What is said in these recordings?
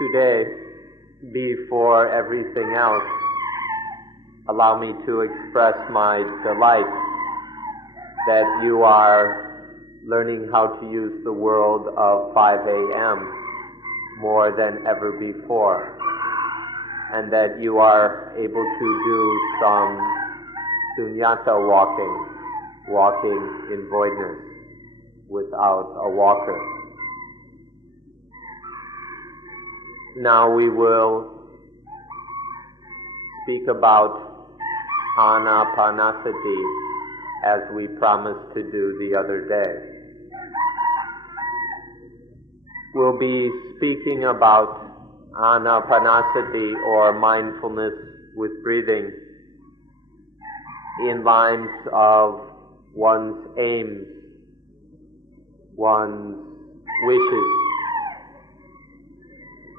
Today, before everything else, allow me to express my delight that you are learning how to use the world of 5 a.m. more than ever before, and that you are able to do some sunyata walking in voidness without a walker. Now we will speak about Anapanasati as we promised to do the other day. We'll be speaking about Anapanasati or mindfulness with breathing in lines of one's aims, one's wishes,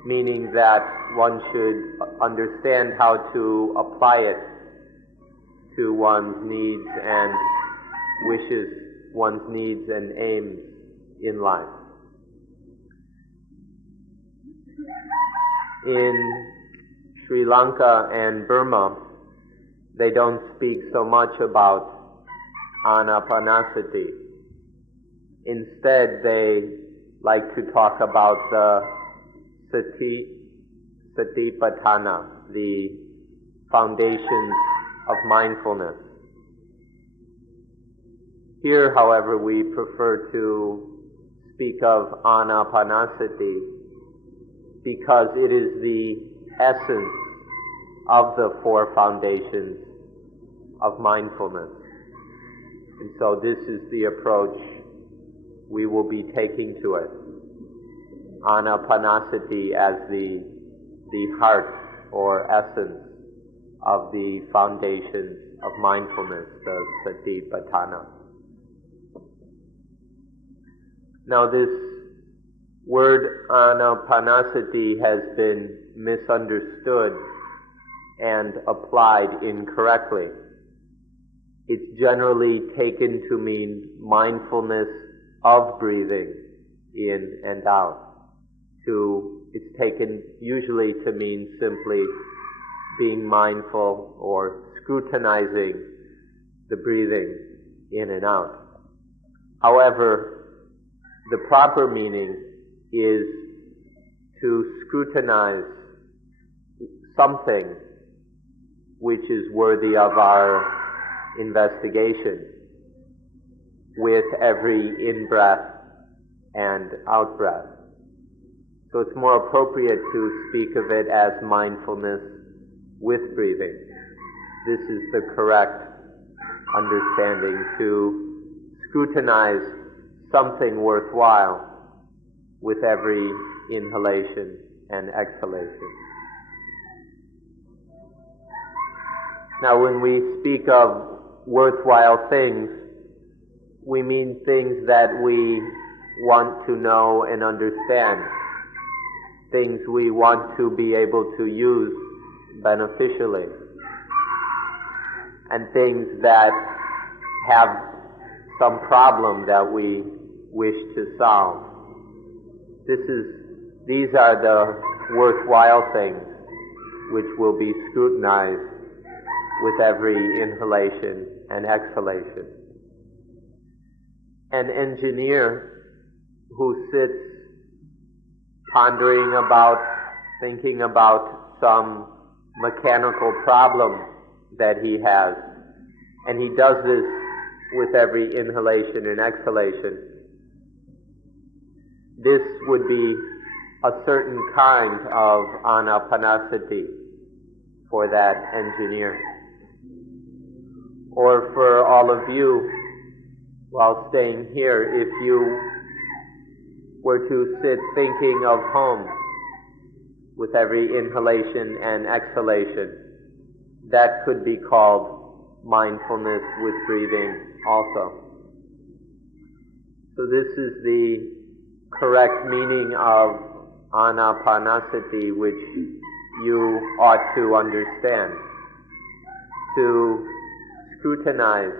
meaning that one should understand how to apply it to one's needs and wishes, one's needs and aims in life. In Sri Lanka and Burma, they don't speak so much about Anapanasati. Instead, they like to talk about the Satipatthana, the foundations of mindfulness. Here, however, we prefer to speak of Anapanasati because it is the essence of the 4 foundations of mindfulness. And so this is the approach we will be taking to it. Anapanasati as the heart or essence of the foundations of mindfulness, the Satipatthana. Now this word Anapanasati has been misunderstood and applied incorrectly. It's generally taken to mean mindfulness of breathing in and out. It's taken usually to mean simply being mindful or scrutinizing the breathing in and out. However, the proper meaning is to scrutinize something which is worthy of our investigation with every in-breath and out-breath. So it's more appropriate to speak of it as mindfulness with breathing. This is the correct understanding, to scrutinize something worthwhile with every inhalation and exhalation. Now when we speak of worthwhile things, we mean things that we want to know and understand, things we want to be able to use beneficially, and things that have some problem that we wish to solve. These are the worthwhile things which will be scrutinized with every inhalation and exhalation. An engineer who sits pondering about, thinking about some mechanical problem that he has, and he does this with every inhalation and exhalation. This would be a certain kind of Anapanasati for that engineer. Or for all of you, while staying here, if you were to sit thinking of home with every inhalation and exhalation, that could be called mindfulness with breathing also. So this is the correct meaning of Anapanasati, which you ought to understand. To scrutinize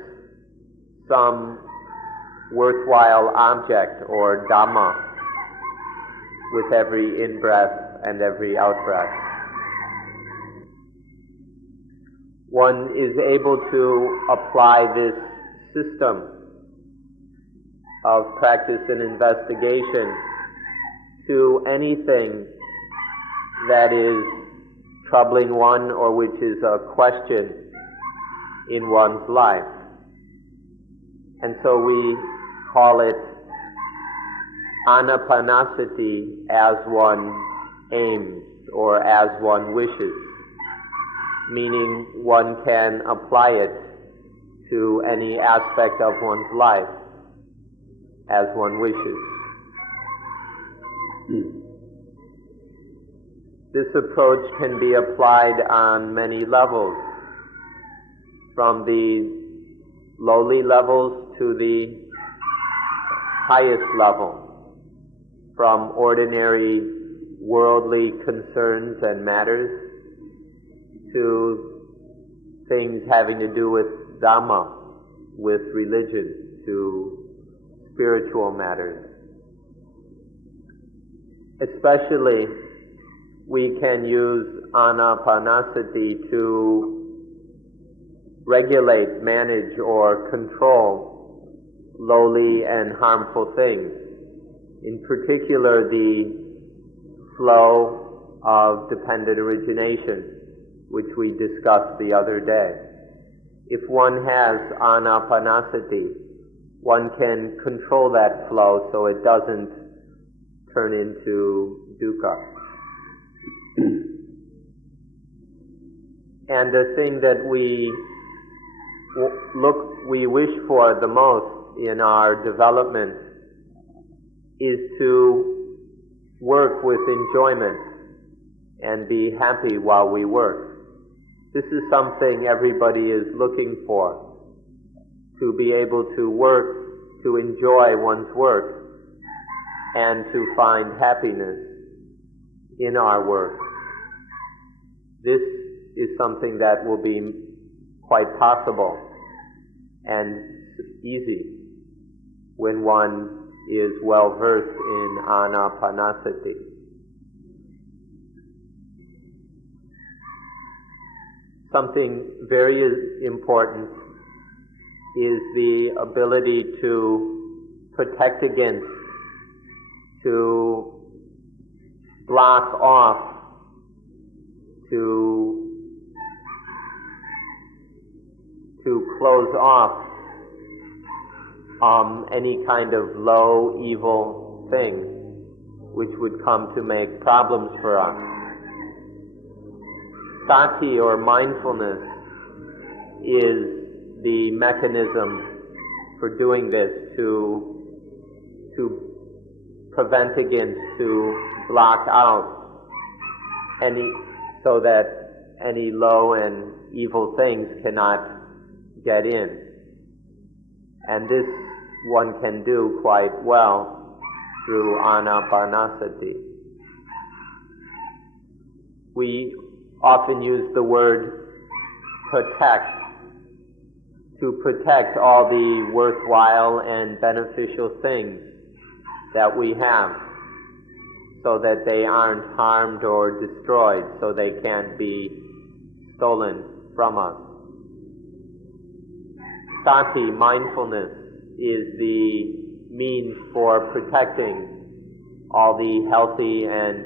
some worthwhile object or Dhamma with every in-breath and every out-breath. One is able to apply this system of practice and investigation to anything that is troubling one or which is a question in one's life. And so we call it Anapanasati as one aims or as one wishes, meaning one can apply it to any aspect of one's life as one wishes. This approach can be applied on many levels, from the lowly levels to the highest level, from ordinary worldly concerns and matters to things having to do with Dhamma, with religion, to spiritual matters. Especially, we can use Anapanasati to regulate, manage, or control lowly and harmful things. In particular, the flow of dependent origination, which we discussed the other day. If one has Anapanasati, one can control that flow so it doesn't turn into dukkha. And the thing that we wish for the most in our development is to work with enjoyment and be happy while we work. This is something everybody is looking for, to be able to work, to enjoy one's work, and to find happiness in our work. This is something that will be quite possible and easy when one is well versed in Anapanasati. Something very important is the ability to protect against, to block off, to close off any kind of low, evil thing which would come to make problems for us. Sati, or mindfulness, is the mechanism for doing this, to prevent against, to block out so that any low and evil things cannot get in. And this one can do quite well through Anapanasati. We often use the word protect, to protect all the worthwhile and beneficial things that we have, so that they aren't harmed or destroyed, so they can't be stolen from us. Sati, mindfulness, is the means for protecting all the healthy and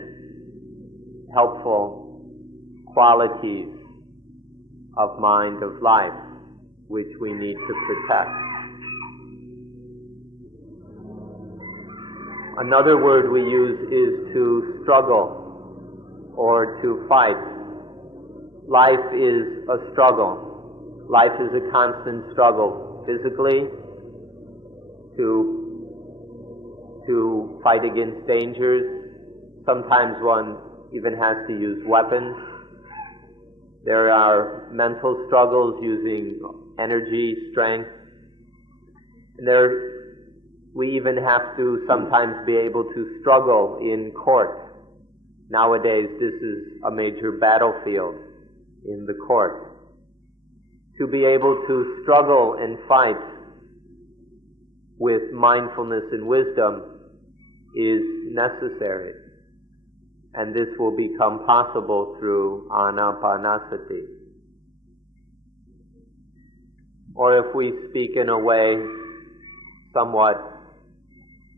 helpful qualities of mind, of life, which we need to protect. Another word we use is to struggle or to fight. Life is a struggle. Life is a constant struggle, physically, to fight against dangers. Sometimes one even has to use weapons. There are mental struggles using energy, strength. And we even have to sometimes be able to struggle in court. Nowadays, this is a major battlefield in the court. To be able to struggle and fight with mindfulness and wisdom is necessary. And this will become possible through Anapanasati. Or if we speak in a way somewhat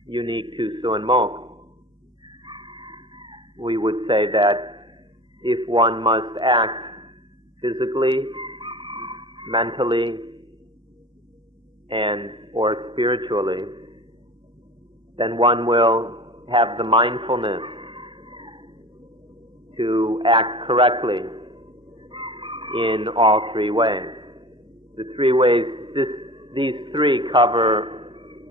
unique to Sun Mok, we would say that if one must act physically, mentally, and or spiritually, then one will have the mindfulness to act correctly in all three ways. The three ways, these three cover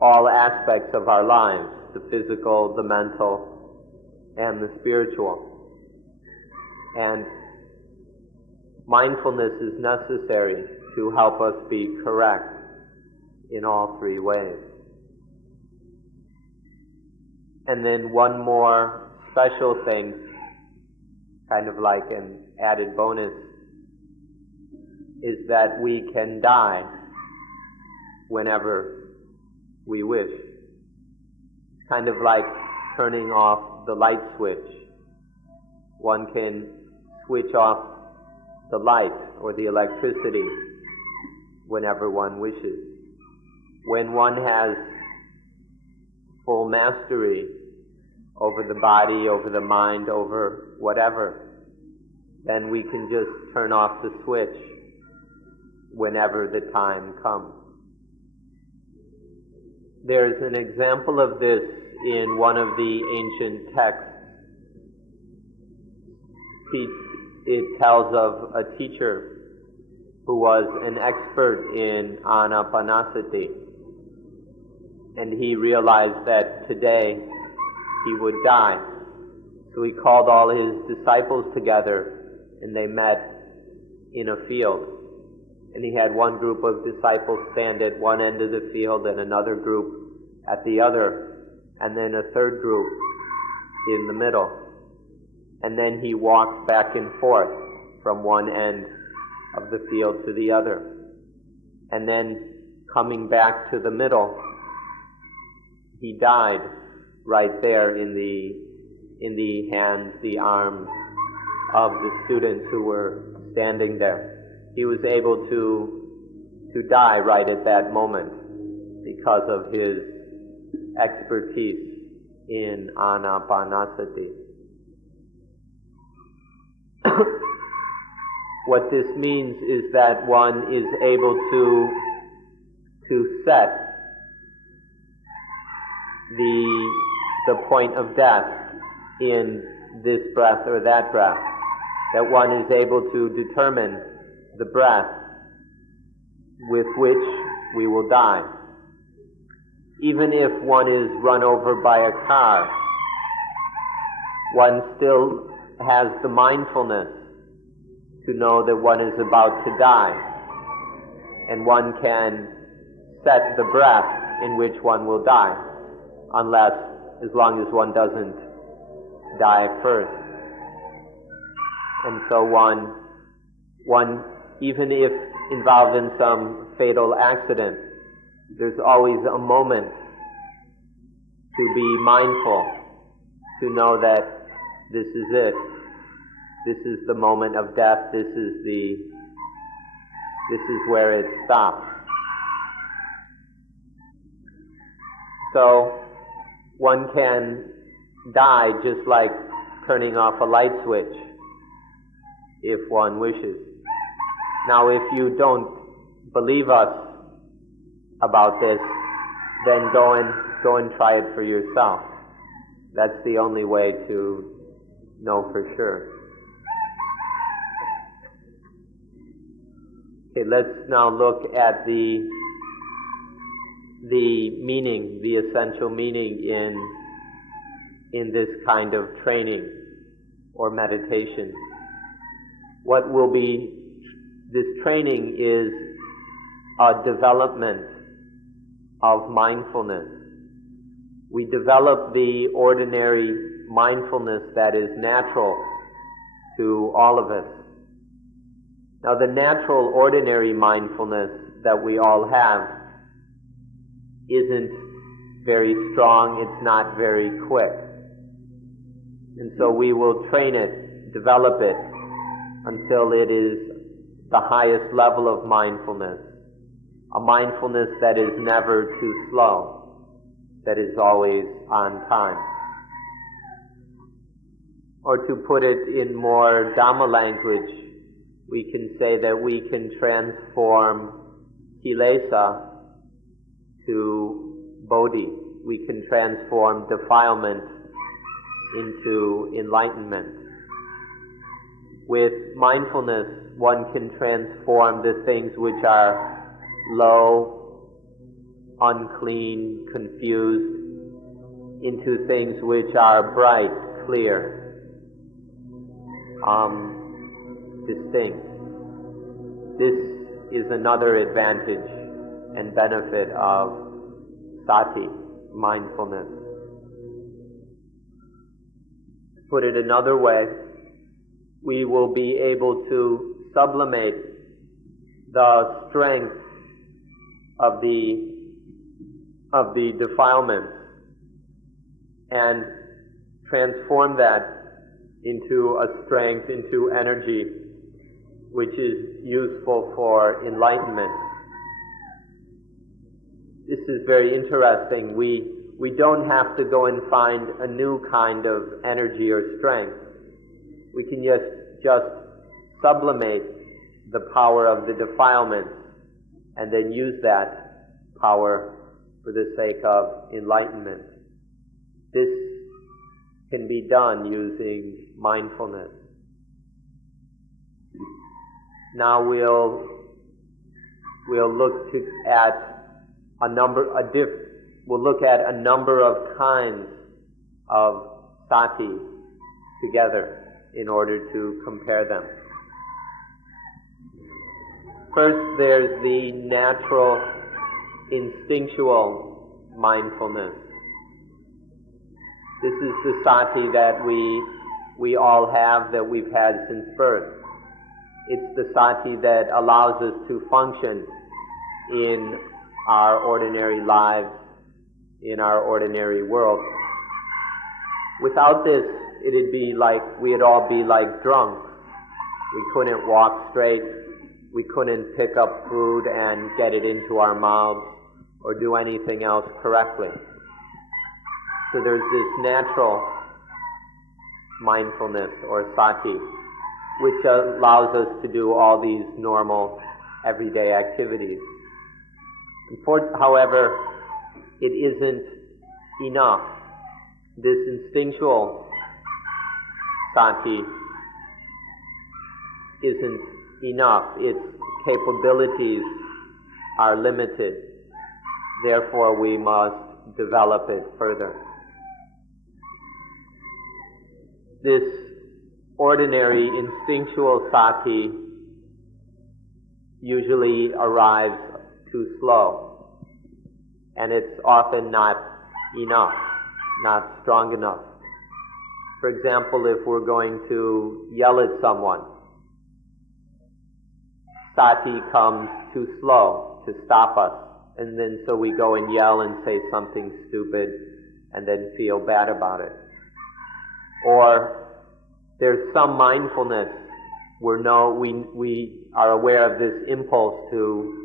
all aspects of our lives, the physical, the mental, and the spiritual. And mindfulness is necessary to help us be correct in all three ways. And then one more special thing, kind of like an added bonus, is that we can die whenever we wish. It's kind of like turning off the light switch. One can switch off the light or the electricity whenever one wishes. When one has full mastery over the body, over the mind, over whatever, then we can just turn off the switch whenever the time comes. There's an example of this in one of the ancient texts. It tells of a teacher who was an expert in Anapanasati, and he realized that today he would die. So he called all his disciples together, and they met in a field. And he had one group of disciples stand at one end of the field, and another group at the other, and then a third group in the middle. And then he walked back and forth from one end of the field to the other. And then coming back to the middle, he died right there in the hands, the arms of the students who were standing there. He was able to die right at that moment because of his expertise in Anapanasati. What this means is that one is able to set the point of death in this breath or that breath, that one is able to determine the breath with which we will die. Even if one is run over by a car, one still has the mindfulness to know that one is about to die, and one can set the breath in which one will die, as long as one doesn't die first. And so one, even if involved in some fatal accident, there's always a moment to be mindful, to know that this is it. This is the moment of death. This is where it stops. So one can die just like turning off a light switch if one wishes. Now, if you don't believe us about this, then go and try it for yourself. That's the only way to know for sure. Okay, let's now look at the meaning, the essential meaning in this kind of training or meditation. What will be this training is a development of mindfulness. We develop the ordinary mindfulness that is natural to all of us. Now, the natural, ordinary mindfulness that we all have isn't very strong, it's not very quick. And so we will train it, develop it, until it is the highest level of mindfulness. A mindfulness that is never too slow, that is always on time. Or to put it in more Dhamma language, we can say that we can transform kilesa to bodhi. We can transform defilement into enlightenment. With mindfulness, one can transform the things which are low, unclean, confused, into things which are bright, clear, distinct. This is another advantage and benefit of sati, mindfulness. To put it another way, we will be able to sublimate the strength of the defilements and transform that into a strength, into energy, which is useful for enlightenment. This is very interesting. We don't have to go and find a new kind of energy or strength. We can just sublimate the power of the defilements and then use that power for the sake of enlightenment. This can be done using mindfulness. Now we'll look at a number of kinds of sati together in order to compare them. First, there's the natural, instinctual mindfulness. This is the sati that we all have, that we've had since birth. It's the sati that allows us to function in our ordinary lives, in our ordinary world. Without this, we'd all be like drunks. We couldn't walk straight. We couldn't pick up food and get it into our mouths or do anything else correctly. So there's this natural mindfulness or sati, which allows us to do all these normal everyday activities. However, it isn't enough. This instinctual sati isn't enough. Its capabilities are limited. Therefore, we must develop it further. This ordinary instinctual sati usually arrives too slow, and it's often not enough, not strong enough. For example, if we're going to yell at someone, sati comes too slow to stop us, and then so we go and yell and say something stupid and then feel bad about it. Or there's some mindfulness where we are aware of this impulse to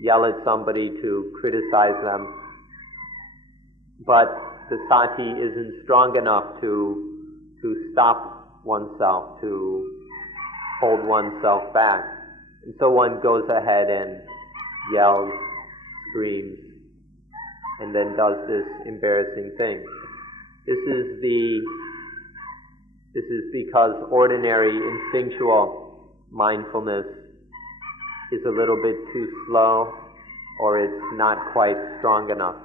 yell at somebody, to criticize them, but the sati isn't strong enough to stop oneself, to hold oneself back. And so one goes ahead and yells, screams, and then does this embarrassing thing. This is because ordinary instinctual mindfulness is a little bit too slow, or it's not quite strong enough.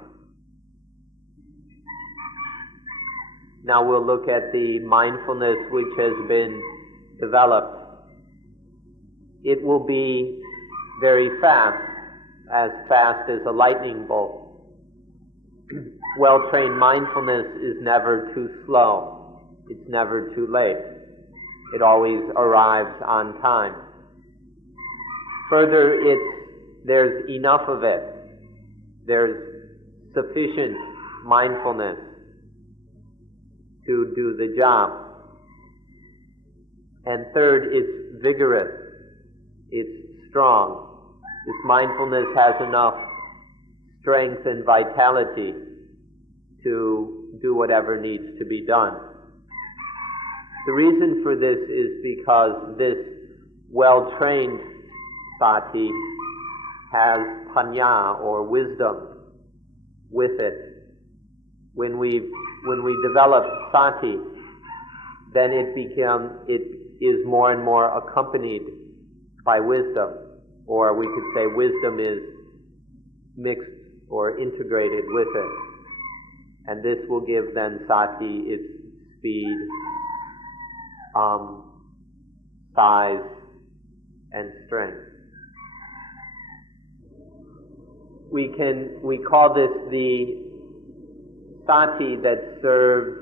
Now we'll look at the mindfulness which has been developed. It will be very fast as a lightning bolt. Well-trained mindfulness is never too slow. It's never too late. It always arrives on time. Further, there's enough of it. There's sufficient mindfulness to do the job. And third, it's vigorous, it's strong. This mindfulness has enough strength and vitality to do whatever needs to be done. The reason for this is because this well-trained sati has panya, or wisdom, with it. When we develop sati, then it is more and more accompanied by wisdom, or we could say wisdom is mixed or integrated with it. And this will give then sati its speed, size, and strength. We call this the sati that serves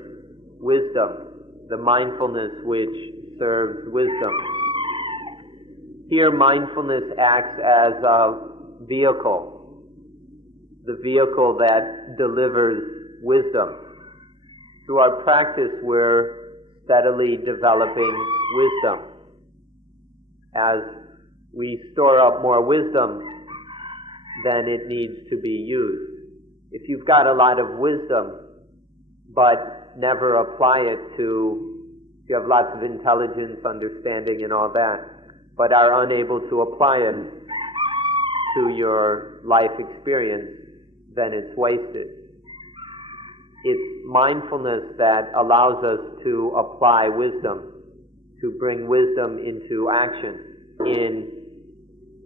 wisdom, the mindfulness which serves wisdom. Here mindfulness acts as a vehicle, the vehicle that delivers wisdom. Through our practice, we're steadily developing wisdom. As we store up more wisdom, then it needs to be used. If you've got a lot of wisdom, but never apply it you have lots of intelligence, understanding, and all that, but are unable to apply it to your life experience, then it's wasted. It's mindfulness that allows us to apply wisdom, to bring wisdom into action in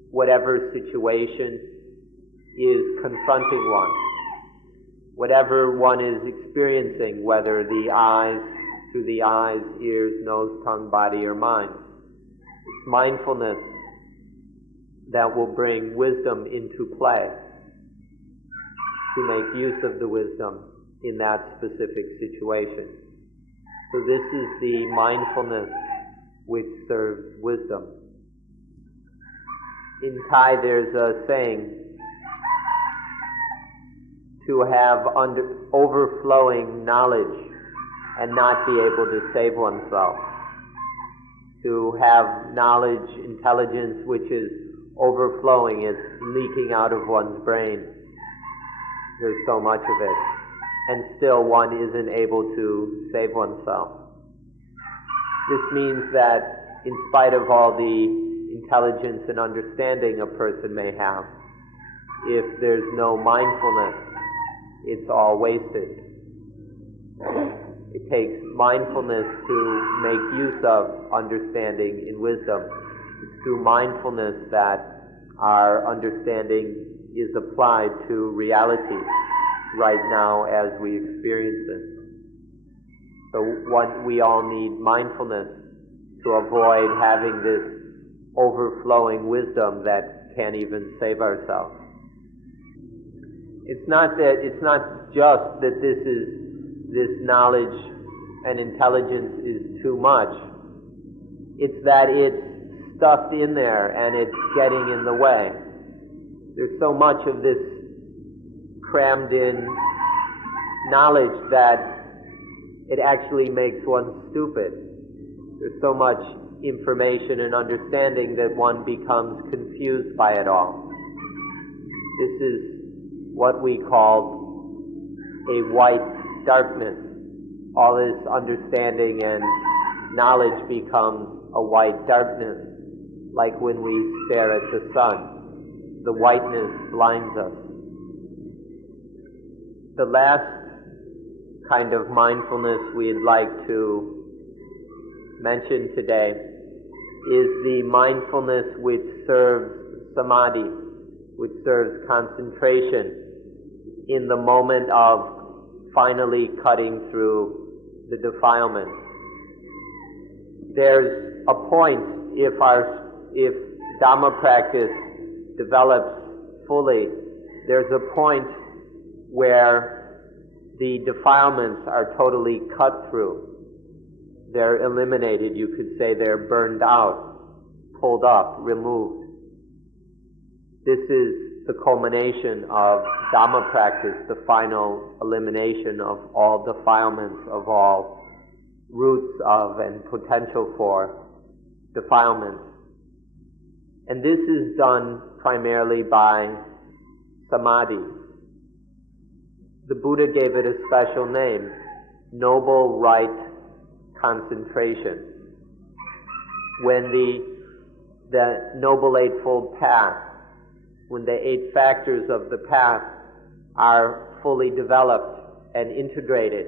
whatever situation is confronting one. Whatever one is experiencing, whether through the eyes, ears, nose, tongue, body, or mind. It's mindfulness that will bring wisdom into play, to make use of the wisdom in that specific situation. So this is the mindfulness which serves wisdom. In Thai there's a saying, to have overflowing knowledge and not be able to save oneself. To have knowledge, intelligence which is overflowing, it's leaking out of one's brain. There's so much of it. And still one isn't able to save oneself. This means that in spite of all the intelligence and understanding a person may have, if there's no mindfulness, it's all wasted. It takes mindfulness to make use of understanding in wisdom. It's through mindfulness that our understanding is applied to reality right now as we experience it. So we all need mindfulness to avoid having this overflowing wisdom that can't even save ourselves. It's not just that this knowledge and intelligence is too much. It's that it's stuffed in there and it's getting in the way. There's so much of this crammed in knowledge that it actually makes one stupid. There's so much information and understanding that one becomes confused by it all. This is what we call a white darkness. All this understanding and knowledge becomes a white darkness, like when we stare at the sun. The whiteness blinds us. The last kind of mindfulness we'd like to mention today is the mindfulness which serves samadhi, which serves concentration in the moment of finally cutting through the defilement. There's a point, if Dhamma practice develops fully, there's a point where the defilements are totally cut through. They're eliminated, you could say they're burned out, pulled up, removed. This is the culmination of Dhamma practice, the final elimination of all defilements, of all roots of and potential for defilements. And this is done primarily by samadhi. The Buddha gave it a special name, noble right concentration. When the Noble Eightfold Path, when the 8 factors of the path are fully developed and integrated,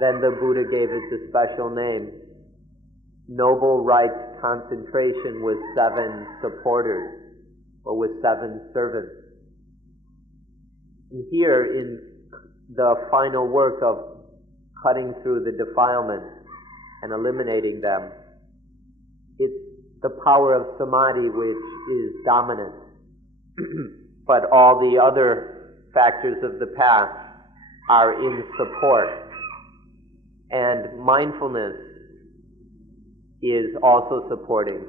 then the Buddha gave it the special name, noble right concentration with 7 supporters, or with 7 servants. And here in the final work of cutting through the defilements and eliminating them, it's the power of samadhi which is dominant. But all the other factors of the path are in support. And mindfulness is also supporting.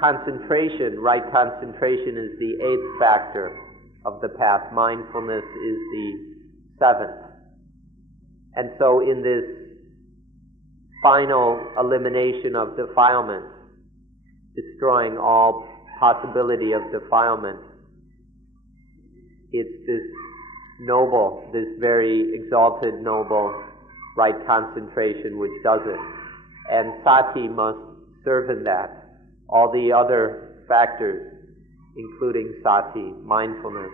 Concentration, right concentration, is the 8th factor of the path. Mindfulness is the 7th. And so in this final elimination of defilement, destroying all possibility of defilement, it's this noble, this very exalted, noble right concentration which does it. And sati must serve in that. All the other factors, including sati, mindfulness,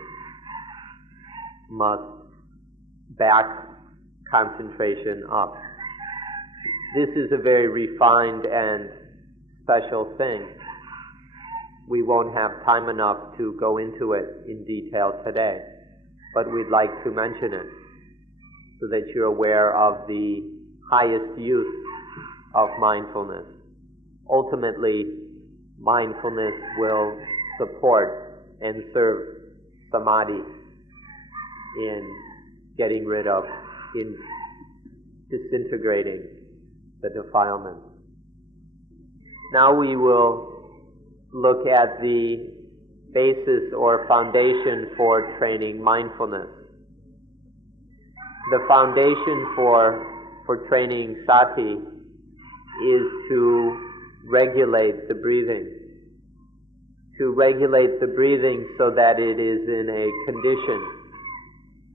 must back concentration up. This is a very refined and special thing. We won't have time enough to go into it in detail today, but we'd like to mention it so that you're aware of the highest use of mindfulness. Ultimately, mindfulness will support and serve samadhi in getting rid of, in disintegrating the defilement. Now we will look at the basis or foundation for training mindfulness. The foundation for training sati is to regulate the breathing. To regulate the breathing so that it is in a condition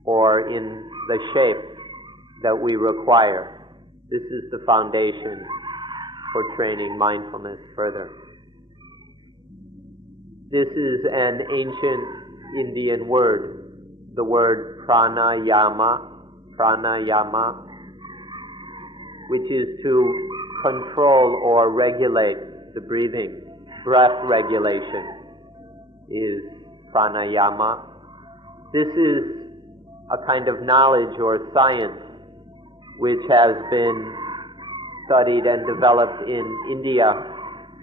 or in the shape that we require. This is the foundation for training mindfulness further. This is an ancient Indian word, the word pranayama, which is to control or regulate the breathing. Breath regulation is pranayama. This is a kind of knowledge or science which has been studied and developed in India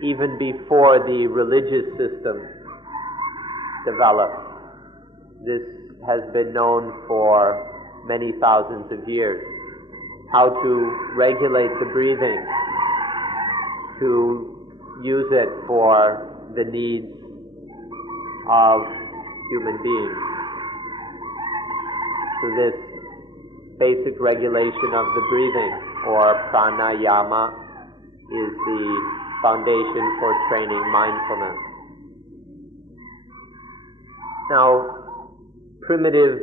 even before the religious system developed. This has been known for many thousands of years. How to regulate the breathing, to use it for the needs of human beings. So this basic regulation of the breathing, or pranayama, is the foundation for training mindfulness. Now, primitive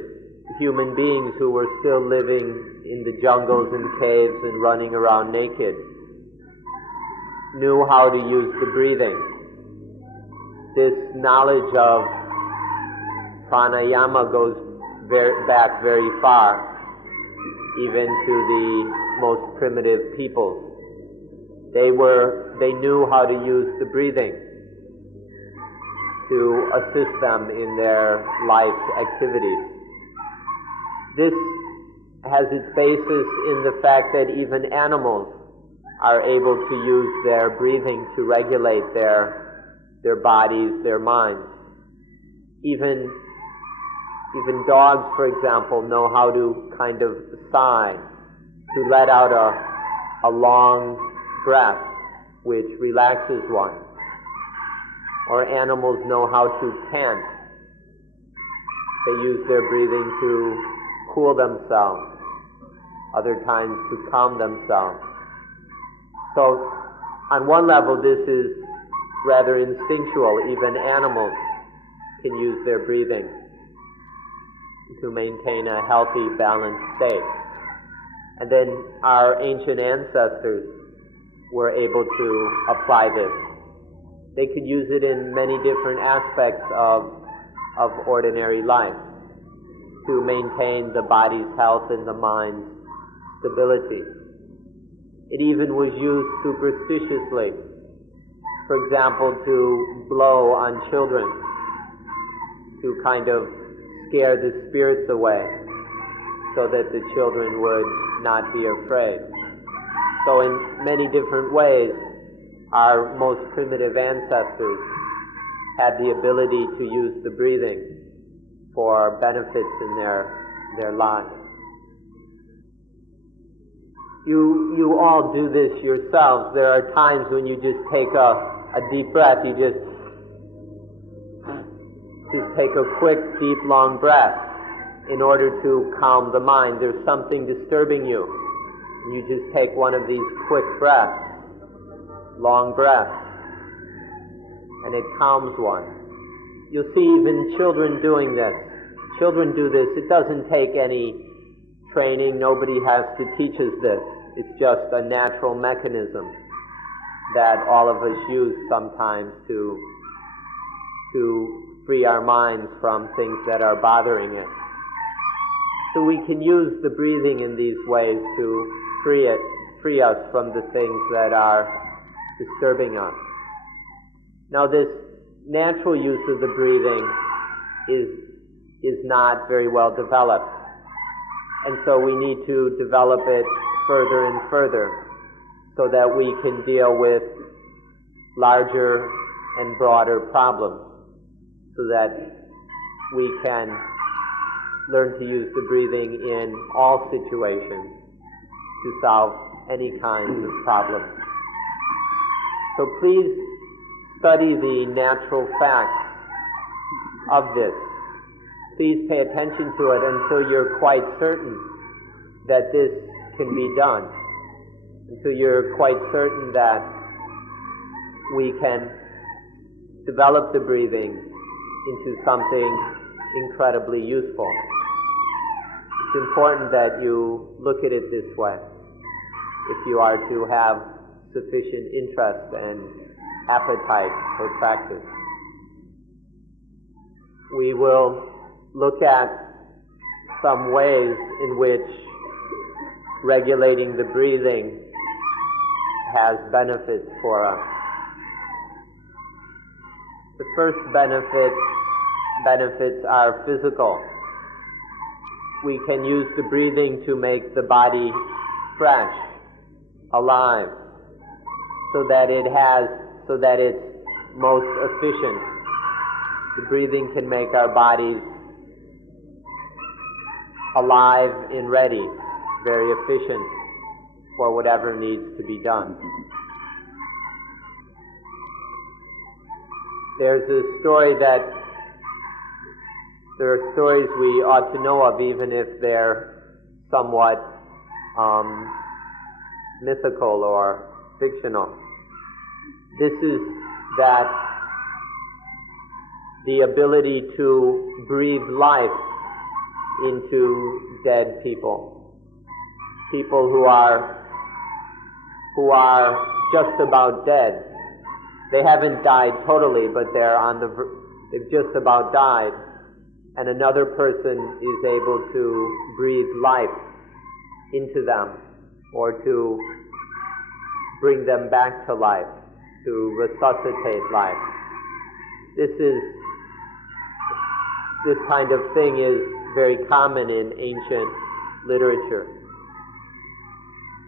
human beings who were still living in the jungles and caves and running around naked knew how to use the breathing. This knowledge of pranayama goes back very far, even to the most primitive peoples. They knew how to use the breathing to assist them in their life's activities. This has its basis in the fact that even animals are able to use their breathing to regulate their bodies, their minds. Even dogs, for example, know how to kind of sigh, to let out a long breath, which relaxes one. Or animals know how to pant. They use their breathing to cool themselves, other times to calm themselves. So On one level, this is rather instinctual. Even animals can use their breathing to maintain a healthy, balanced state. And then our ancient ancestors were able to apply this. They could use it in many different aspects of ordinary life to maintain the body's health and the mind's stability. It even was used superstitiously. For example, to blow on children, to kind of scare the spirits away so that the children would not be afraid. So in many different ways, our most primitive ancestors had the ability to use the breathing for benefits in their lives. You all do this yourselves. There are times when you just take a deep breath. You just take a quick, deep, long breath in order to calm the mind. There's something disturbing you. And you just take one of these quick breaths, long breaths, and it calms one. You'll see even children doing this. Children do this. It doesn't take any training. Nobody has to teach us this. It's just a natural mechanism that all of us use sometimes to free our minds from things that are bothering it. So we can use the breathing in these ways to free us from the things that are disturbing us. Now, this natural use of the breathing is not very well developed. And so we need to develop it further and further so that we can deal with larger and broader problems, so that we can learn to use the breathing in all situations to solve any kinds of problems. So please study the natural facts of this. Please pay attention to it until you're quite certain that this can be done, until you're quite certain that we can develop the breathing into something incredibly useful. It's important that you look at it this way if you are to have sufficient interest and appetite for practice. We will look at some ways in which regulating the breathing has benefits for us. The first benefits are physical. We can use the breathing to make the body fresh, alive, so that it's most efficient. The breathing can make our bodies alive and ready, very efficient for whatever needs to be done. There are stories we ought to know of, even if they're somewhat mythical or fictional. This is that the ability to breathe life into dead people who are just about dead. They haven't died totally, but they've just about died, and another person is able to breathe life into them or to bring them back to life, to resuscitate life. This kind of thing is very common in ancient literature.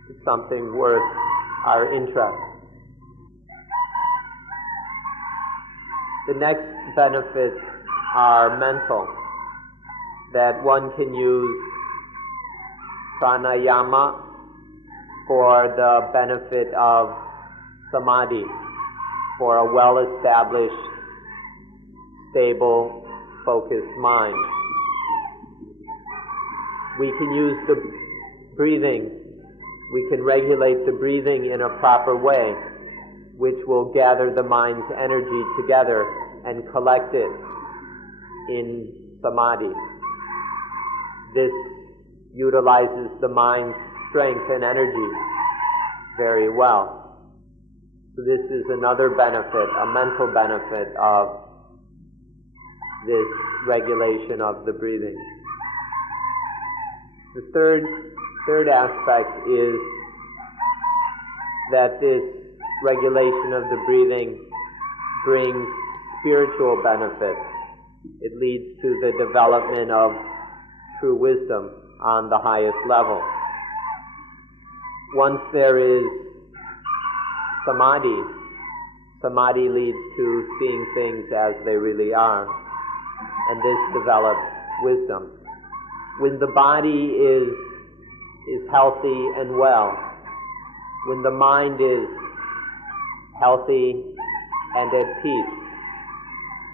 It's something worth our interest. The next benefits are mental, that one can use pranayama for the benefit of samadhi, for a well-established, stable, focused mind. We can use the breathing, we can regulate the breathing in a proper way which will gather the mind's energy together and collect it in samadhi. This utilizes the mind's strength and energy very well. So this is another benefit, a mental benefit of this regulation of the breathing. The third aspect is that this regulation of the breathing brings spiritual benefits. It leads to the development of true wisdom on the highest level. Once there is samadhi, samadhi leads to seeing things as they really are, and this develops wisdom. When the body is healthy and well, when the mind is healthy and at peace,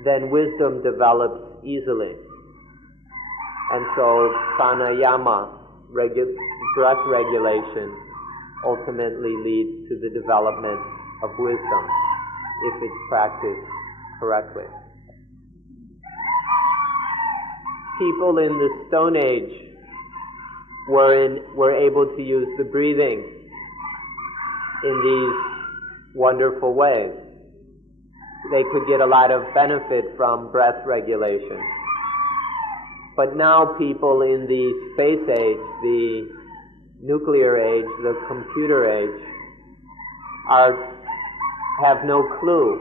then wisdom develops easily. And so pranayama, breath regulation, ultimately leads to the development of wisdom if it's practiced correctly. People in the Stone Age were able to use the breathing in these wonderful ways. They could get a lot of benefit from breath regulation. But now people in the space age, the nuclear age, the computer age, have no clue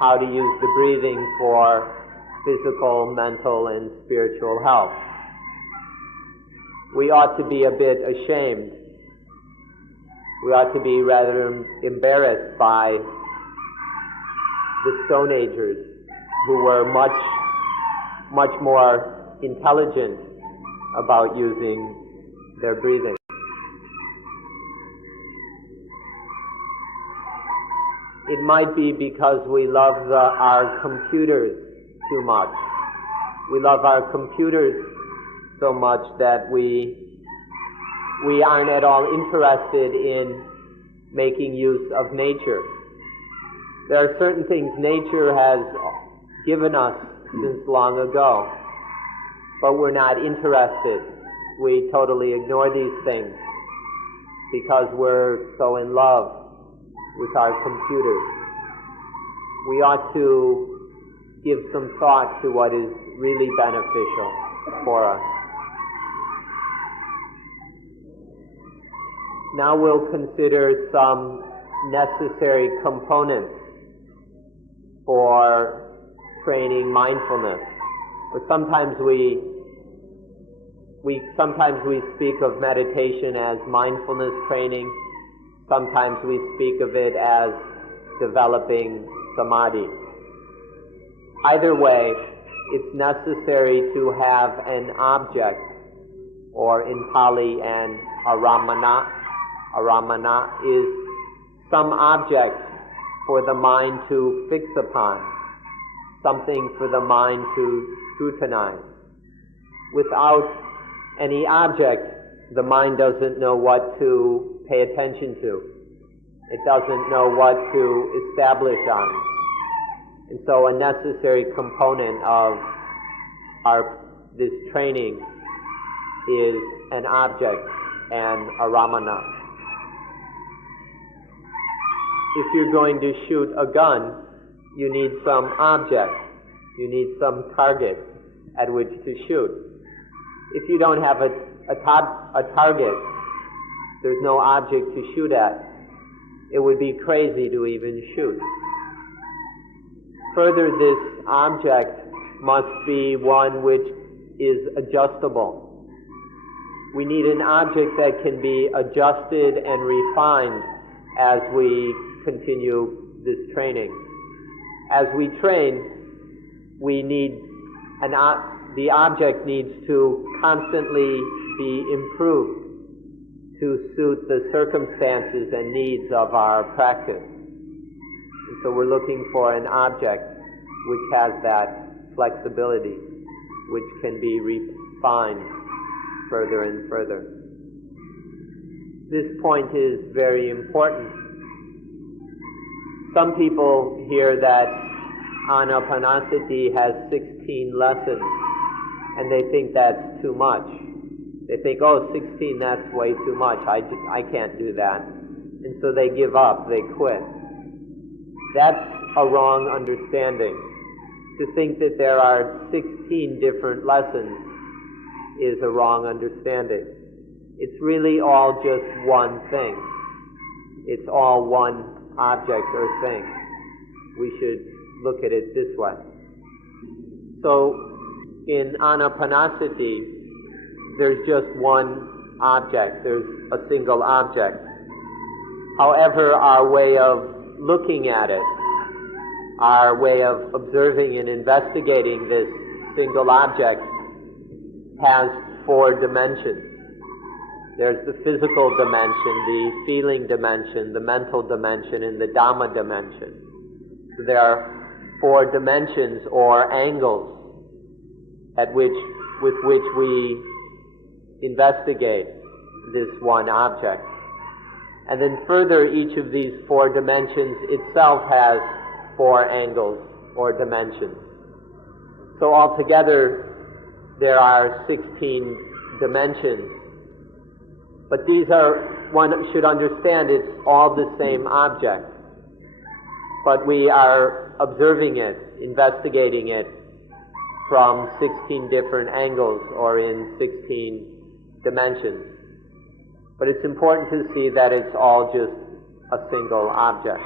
how to use the breathing for physical, mental, and spiritual health. We ought to be a bit ashamed. We ought to be rather embarrassed by the Stone Agers, who were much more intelligent about using their breathing. It might be because we love our computers too much. We love our computers so much that we aren't at all interested in making use of nature. There are certain things nature has given us since long ago, but we're not interested. We totally ignore these things because we're so in love with our computers. We ought to give some thought to what is really beneficial for us. Now we'll consider some necessary components for training mindfulness. Or sometimes we speak of meditation as mindfulness training. Sometimes we speak of it as developing samadhi. Either way, it's necessary to have an object, or in Pali, an aramana. Aramana is some object for the mind to fix upon, something for the mind to scrutinize. Without any object, the mind doesn't know what to pay attention to. It doesn't know what to establish on. And so a necessary component of this training is an object, an aramana. If you're going to shoot a gun, you need some object. You need some target at which to shoot. If you don't have a target, there's no object to shoot at. It would be crazy to even shoot. Further, this object must be one which is adjustable. We need an object that can be adjusted and refined as we continue this training. As we train, the object needs to constantly be improved to suit the circumstances and needs of our practice. And so we're looking for an object which has that flexibility, which can be refined further and further. This point is very important. Some people hear that Anapanasati has 16 lessons, and they think that's too much. They think, 16, that's way too much. I can't do that. And so they give up, they quit. That's a wrong understanding. To think that there are 16 different lessons is a wrong understanding. It's really all just one thing. It's all one object or thing. We should look at it this way. So, in Anapanasati, there's just one object. There's a single object. However, our way of looking at it, our way of observing and investigating this single object has 4 dimensions. There's the physical dimension, the feeling dimension, the mental dimension, and the Dhamma dimension. So there are 4 dimensions or angles with which we investigate this one object. And then further, each of these 4 dimensions itself has 4 angles or dimensions. So altogether, there are 16 dimensions. But these are, one should understand, it's all the same object. But we are observing it, investigating it from 16 different angles or in 16 dimensions. But it's important to see that it's all just a single object.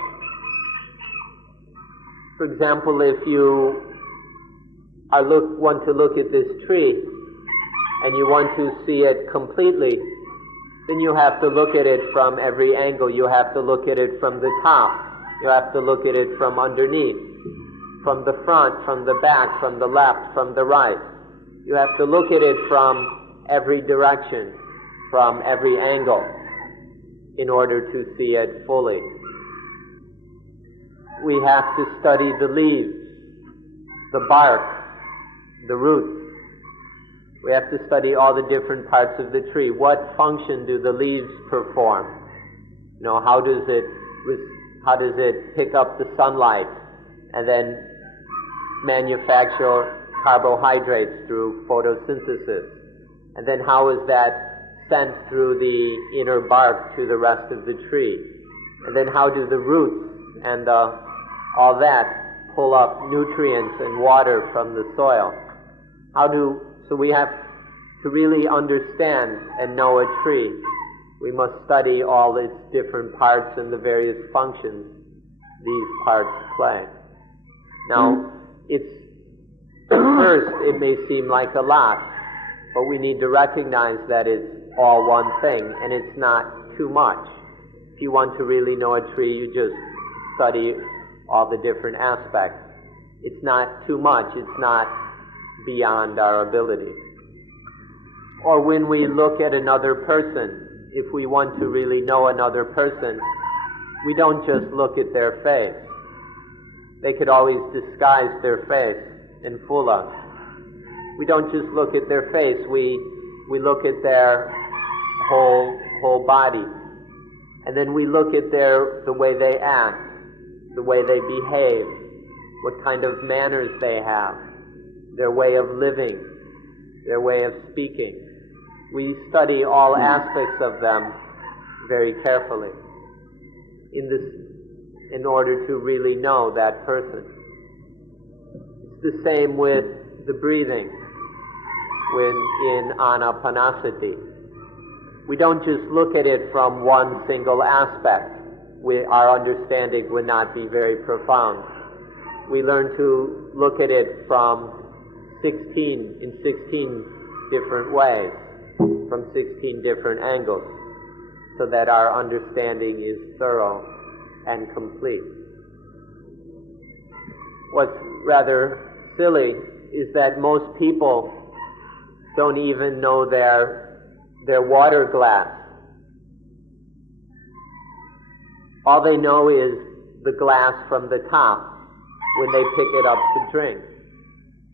For example, if you want to look at this tree and you want to see it completely, then you have to look at it from every angle. You have to look at it from the top. You have to look at it from underneath, from the front, from the back, from the left, from the right. You have to look at it from every direction, from every angle, in order to see it fully. We have to study the leaves, the bark, the roots. We have to study all the different parts of the tree. What function do the leaves perform? How does it pick up the sunlight and then manufacture carbohydrates through photosynthesis? And then how is that sent through the inner bark to the rest of the tree? And then how do the roots and all that pull up nutrients and water from the soil? So we have to really understand and know a tree. We must study all its different parts and the various functions these parts play. Now, at first it may seem like a lot, but we need to recognize that it's all one thing, and it's not too much. If you want to really know a tree, you just study all the different aspects. It's not too much, it's not beyond our ability. Or when we look at another person, if we want to really know another person, we don't just look at their face. They could always disguise their face and fool us. We don't just look at their face, we look at their whole body. And then we look at the way they act, the way they behave, what kind of manners they have, their way of living, their way of speaking. We study all aspects of them very carefully in order to really know that person. It's the same with the breathing when in Anapanasati. We don't just look at it from one single aspect. Our understanding would not be very profound. We learn to look at it from 16 different ways, from 16 different angles, so that our understanding is thorough and complete. What's rather silly is that most people don't even know their water glass. All they know is the glass from the top when they pick it up to drink.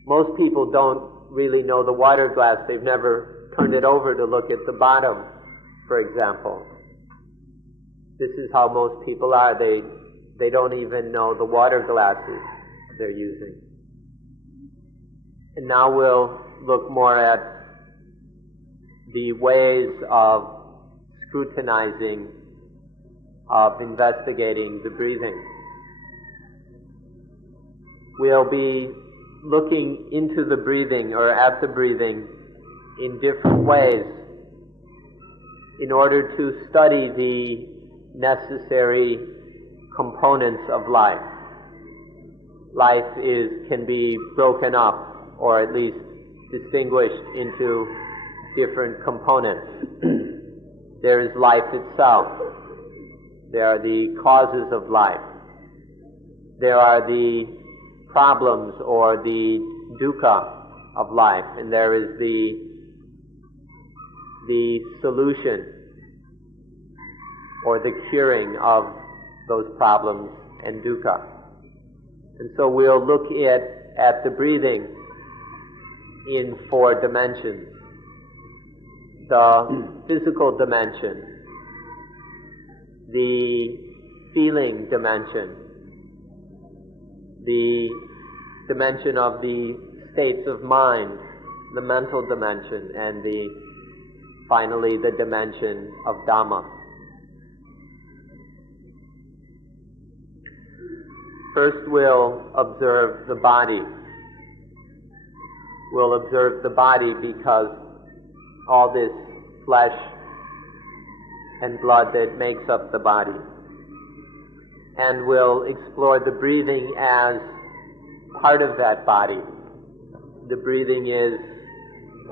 Most people don't really know the water glass. They've never turned it over to look at the bottom, for example. This is how most people are. They They don't even know the water glasses they're using. And now we'll look more at the ways of scrutinizing, of investigating the breathing. We'll be looking into the breathing or at the breathing in different ways in order to study the necessary components of life. Life can be broken up, or at least distinguished into different components. There is life itself. There are the causes of life. There are the problems or the dukkha of life, and there is the solution or the curing of those problems and dukkha. And so we'll look at the breathing in 4 dimensions. The physical dimension, the feeling dimension, the dimension of the states of mind, the mental dimension, and finally the dimension of Dhamma. First we'll observe the body. We'll observe the body because all this flesh and blood that makes up the body. And we'll explore the breathing as part of that body. The breathing is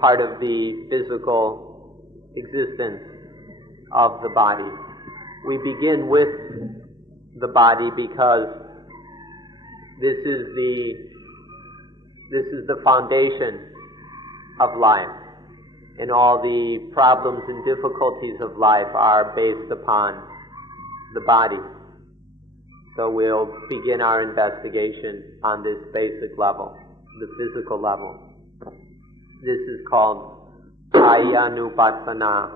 part of the physical existence of the body. We begin with the body because this is the foundation of life. And all the problems and difficulties of life are based upon the body. So we'll begin our investigation on this basic level, the physical level. This is called Kayanupassana,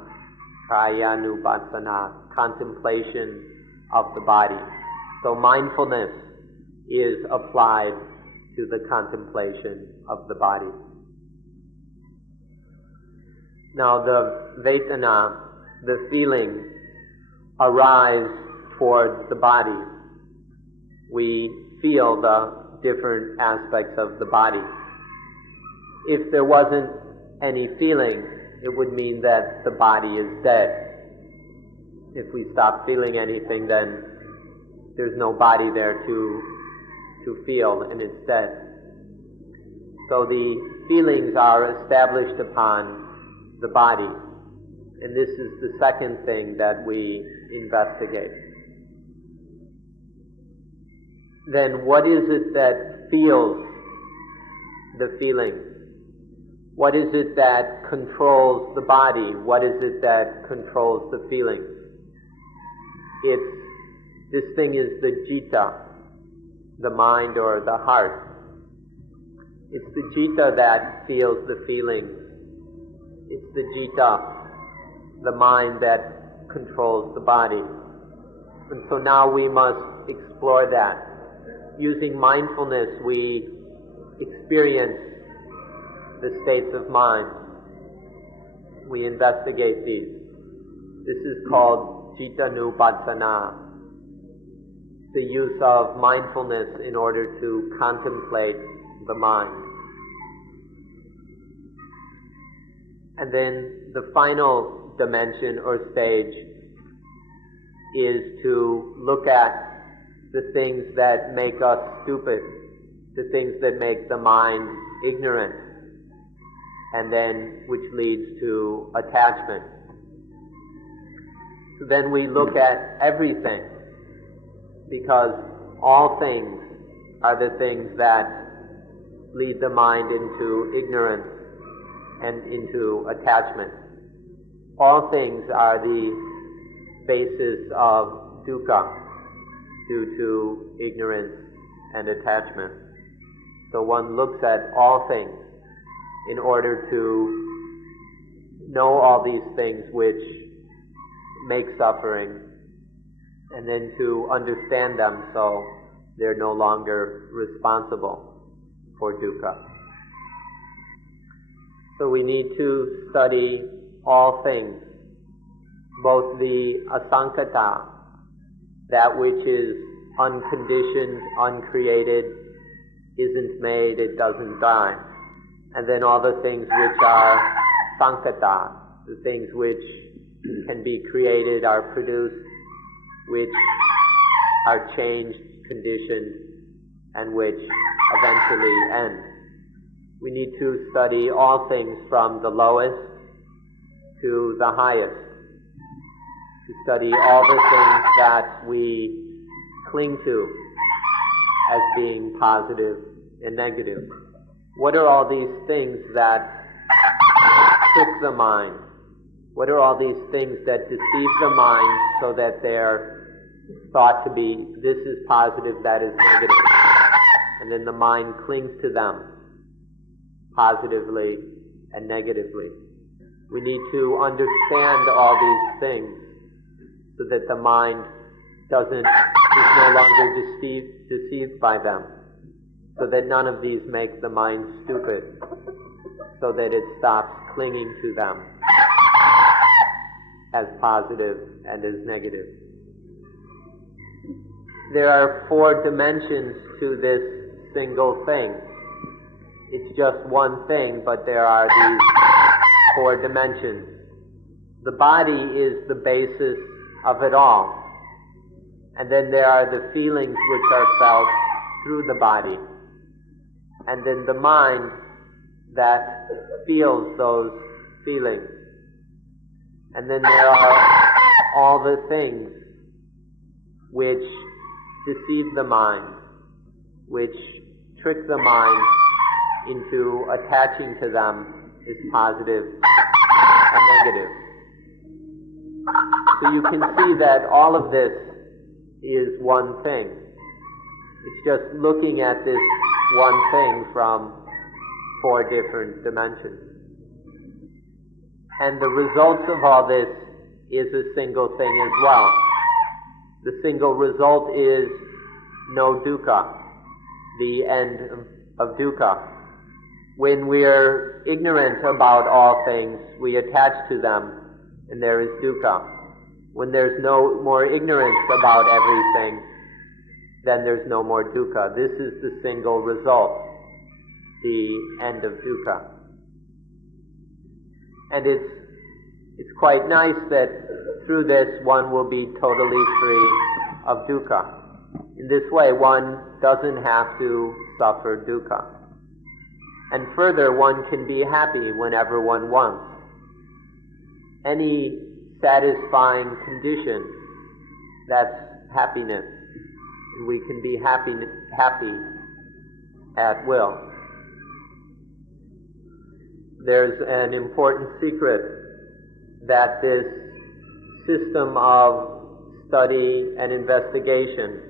contemplation of the body. So mindfulness is applied to the contemplation of the body. Now the Vedana, the feeling, arise towards the body. We feel the different aspects of the body. If there wasn't any feeling, it would mean that the body is dead. If we stop feeling anything, then there's no body there to feel, and it's dead. So the feelings are established upon the body, and this is the second thing that we investigate. Then what is it that feels the feelings? What is it that controls the body? What is it that controls the feelings? This thing is the citta, the mind or the heart. It's the citta that feels the feelings. It's the citta, the mind, that controls the body. And so now we must explore that. Using mindfulness, we experience the states of mind. We investigate these. This is called cittanupassana, the use of mindfulness in order to contemplate the mind. And then the final dimension or stage is to look at the things that make us stupid, the things that make the mind ignorant, and then which leads to attachment. So then we look at everything, because all things are the things that lead the mind into ignorance and into attachment. All things are the basis of dukkha, due to ignorance and attachment. So one looks at all things in order to know all these things which make suffering and then to understand them so they're no longer responsible for dukkha. So we need to study all things, both the asankata, that which is unconditioned, uncreated, isn't made, it doesn't die, and then all the things which are sankata, the things which can be created, are produced, which are changed, conditioned, and which eventually end. We need to study all things from the lowest to the highest, to study all the things that we cling to as being positive and negative. What are all these things that trick the mind? What are all these things that deceive the mind so that they're thought to be, this is positive, that is negative? And then the mind clings to them positively and negatively. We need to understand all these things so that the mind is no longer deceived by them, so that none of these make the mind stupid, so that it stops clinging to them as positive and as negative. There are 4 dimensions to this single thing. It's just one thing, but there are these 4 dimensions. The body is the basis of it all. And then there are the feelings which are felt through the body. And then the mind that feels those feelings. And then there are all the things which deceive the mind, which trick the mind into attaching to them as positive and negative. So you can see that all of this is one thing. It's just looking at this one thing from 4 different dimensions. And the results of all this is a single thing as well. The single result is no dukkha, the end of dukkha. When we're ignorant about all things, we attach to them, and there is dukkha. When there's no more ignorance about everything, then there's no more dukkha. This is the single result, the end of dukkha. And it's quite nice that through this one will be totally free of dukkha. In this way, one doesn't have to suffer dukkha. And further, one can be happy whenever one wants. Any satisfying condition, that's happiness. And we can be happy at will. There's an important secret that this system of study and investigation,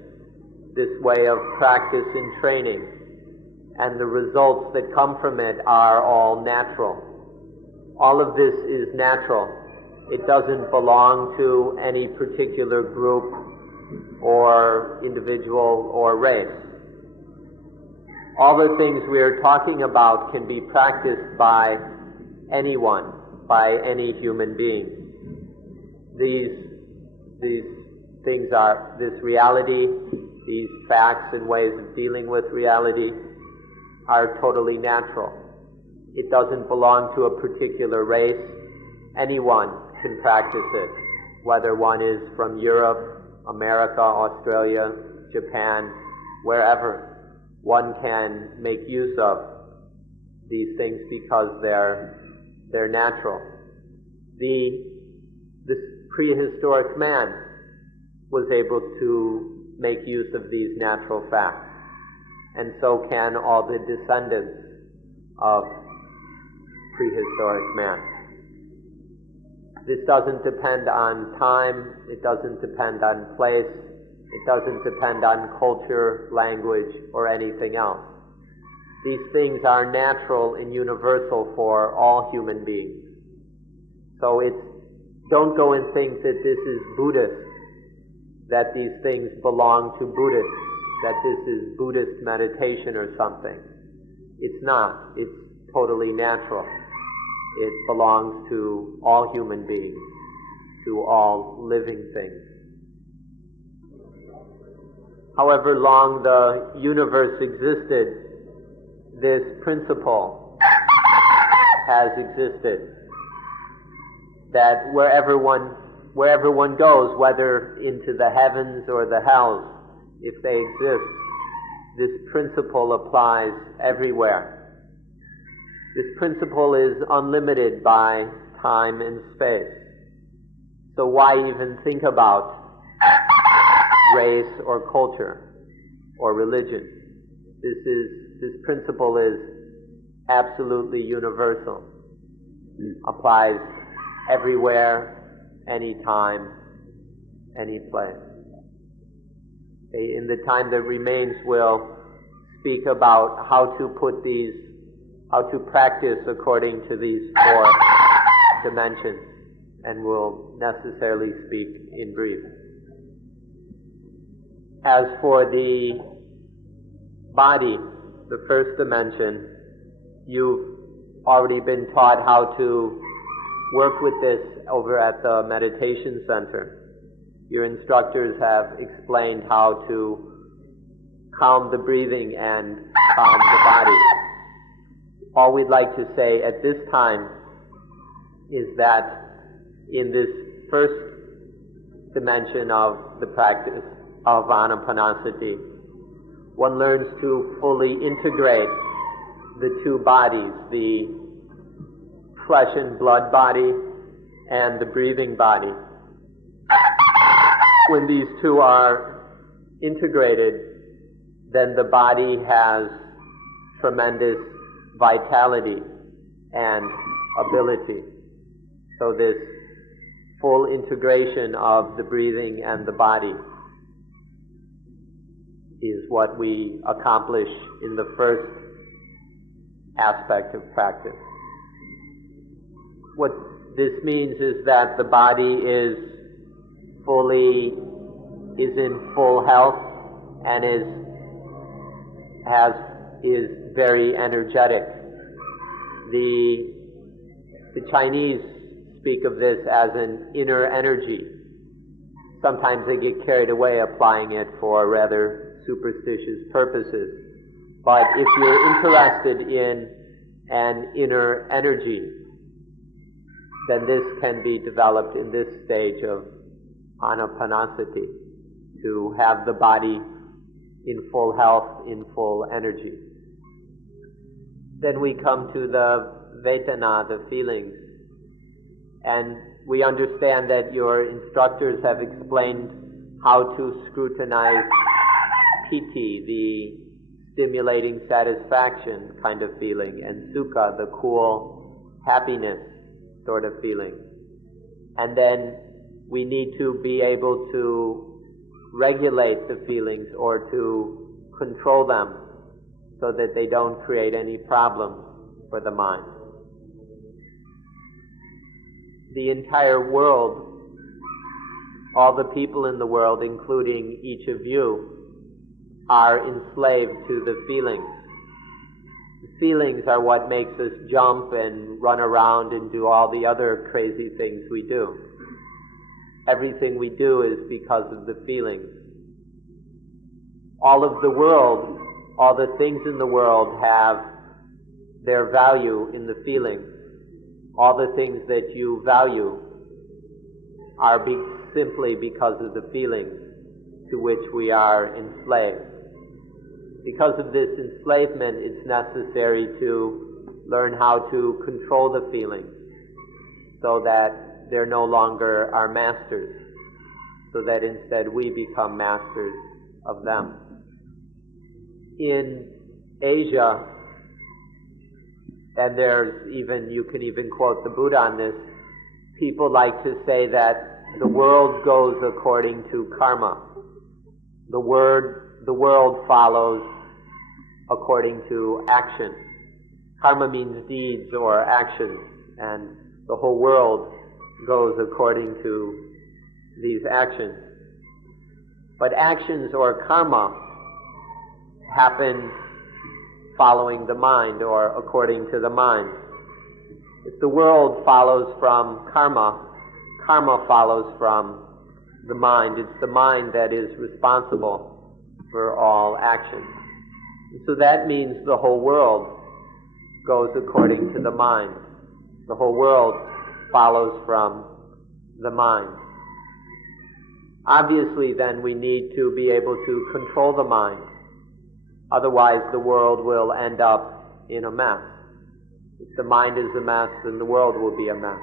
this way of practice and training, and the results that come from it are all natural. All of this is natural. It doesn't belong to any particular group or individual or race. All the things we are talking about can be practiced by anyone, by any human being. These things are, this reality, these facts and ways of dealing with reality are totally natural. It doesn't belong to a particular race. Anyone can practice it, whether one is from Europe, America, Australia, Japan, wherever. One can make use of these things because they're natural. This prehistoric man was able to make use of these natural facts, and so can all the descendants of prehistoric man. This doesn't depend on time, it doesn't depend on place, it doesn't depend on culture, language, or anything else. These things are natural and universal for all human beings. So don't go and think that this is Buddhist, that these things belong to Buddhists, that this is Buddhist meditation or something. It's not. It's totally natural. It belongs to all human beings, to all living things. However long the universe existed, this principle has existed, that wherever one goes, whether into the heavens or the hells, if they exist, this principle applies everywhere. This principle is unlimited by time and space. So why even think about race or culture or religion? This principle is absolutely universal. It applies everywhere, anytime, any place. In the time that remains, we'll speak about how to practice according to these 4 dimensions, and we'll necessarily speak in brief. As for the body, the first dimension, you've already been taught how to work with this over at the meditation center. Your instructors have explained how to calm the breathing and calm the body. All we'd like to say at this time is that in this first dimension of the practice of Anapanasati, one learns to fully integrate the 2 bodies, the flesh and blood body and the breathing body. When these 2 are integrated, then the body has tremendous vitality and ability. So this full integration of the breathing and the body is what we accomplish in the first aspect of practice. What this means is that the body is in full health and is very energetic. The Chinese speak of this as an inner energy. Sometimes they get carried away applying it for rather superstitious purposes. But if you're interested in an inner energy, then this can be developed in this stage of Anapanasati, to have the body in full health, in full energy. Then we come to the Vedana, the feelings. And we understand that your instructors have explained how to scrutinize piti, the stimulating satisfaction kind of feeling, and sukha, the cool happiness sort of feeling. And then we need to be able to regulate the feelings or to control them so that they don't create any problems for the mind. The entire world, all the people in the world, including each of you, are enslaved to the feelings. The feelings are what makes us jump and run around and do all the other crazy things we do. Everything we do is because of the feelings. All of the world, all the things in the world have their value in the feelings. All the things that you value are simply because of the feelings to which we are enslaved. Because of this enslavement, it's necessary to learn how to control the feelings so that they're no longer our masters, so that instead we become masters of them. In Asia, and you can even quote the Buddha on this, people like to say that the world goes according to karma. The world follows according to action. Karma means deeds or actions, and the whole world goes according to these actions. But actions or karma happen following the mind or according to the mind. If the world follows from karma, karma follows from the mind. It's the mind that is responsible for all actions. And so that means the whole world goes according to the mind. The whole world follows from the mind. Obviously, then, we need to be able to control the mind. Otherwise, the world will end up in a mess. If the mind is a mess, then the world will be a mess.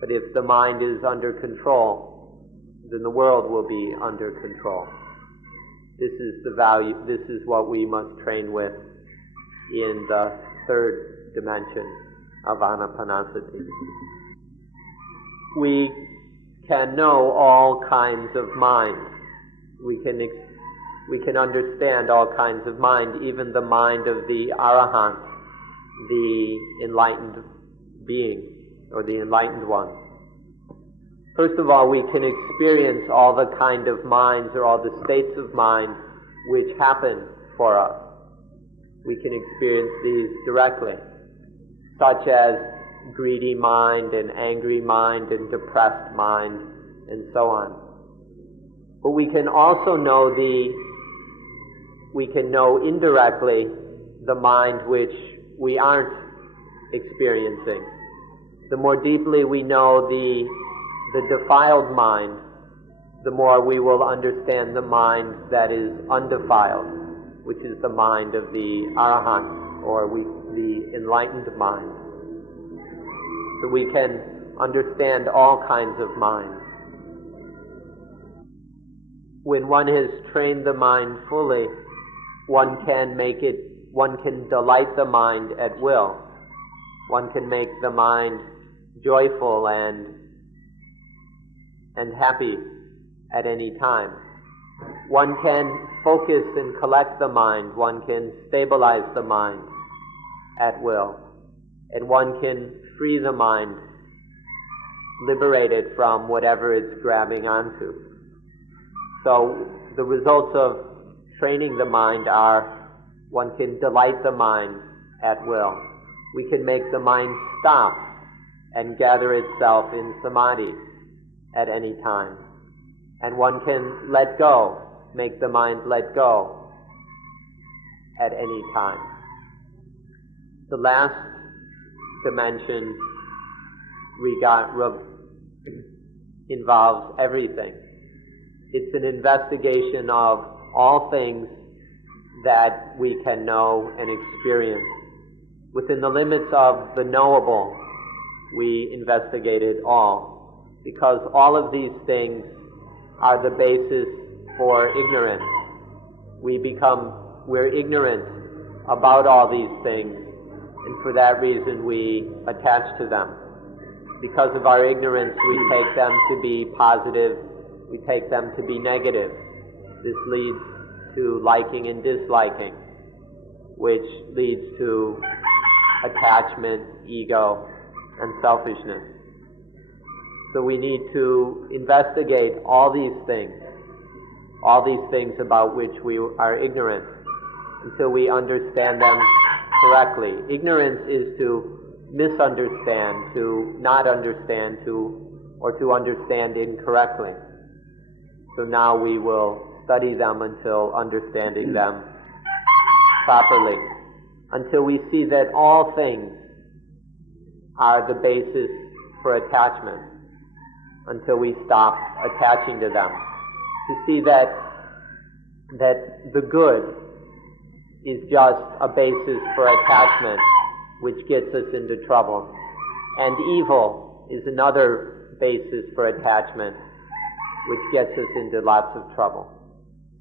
But if the mind is under control, then the world will be under control. This is the value, this is what we must train with in the third dimension of Anapanasati. We can know all kinds of mind. We can understand all kinds of mind, even the mind of the Arahant, the enlightened being, or the enlightened one. First of all, we can experience all the kind of minds or all the states of mind which happen for us. We can experience these directly, such as greedy mind and angry mind and depressed mind and so on. But we can also know we can know indirectly the mind which we aren't experiencing. The more deeply we know the defiled mind, the more we will understand the mind that is undefiled, which is the mind of the Arahant, or the enlightened mind. So we can understand all kinds of minds. When one has trained the mind fully, one can delight the mind at will. One can make the mind joyful and happy at any time. One can focus and collect the mind. One can stabilize the mind at will. And one can free the mind, liberate it from whatever it's grabbing onto. So the results of training the mind are one can delight the mind at will. We can make the mind stop and gather itself in samadhi at any time. And one can let go, make the mind let go at any time. The last dimension involves everything. It's an investigation of all things that we can know and experience. Within the limits of the knowable, we investigate it all, because all of these things are the basis for ignorance. We're ignorant about all these things, and for that reason we attach to them. Because of our ignorance, we take them to be positive, we take them to be negative. This leads to liking and disliking, which leads to attachment, ego, and selfishness. So we need to investigate all these things about which we are ignorant, until we understand them correctly. Ignorance is to misunderstand, to not understand, or to understand incorrectly. So now we will study them until understanding them properly, until we see that all things are the basis for attachment, until we stop attaching to them. To see that the good is just a basis for attachment, which gets us into trouble, and evil is another basis for attachment, which gets us into lots of trouble.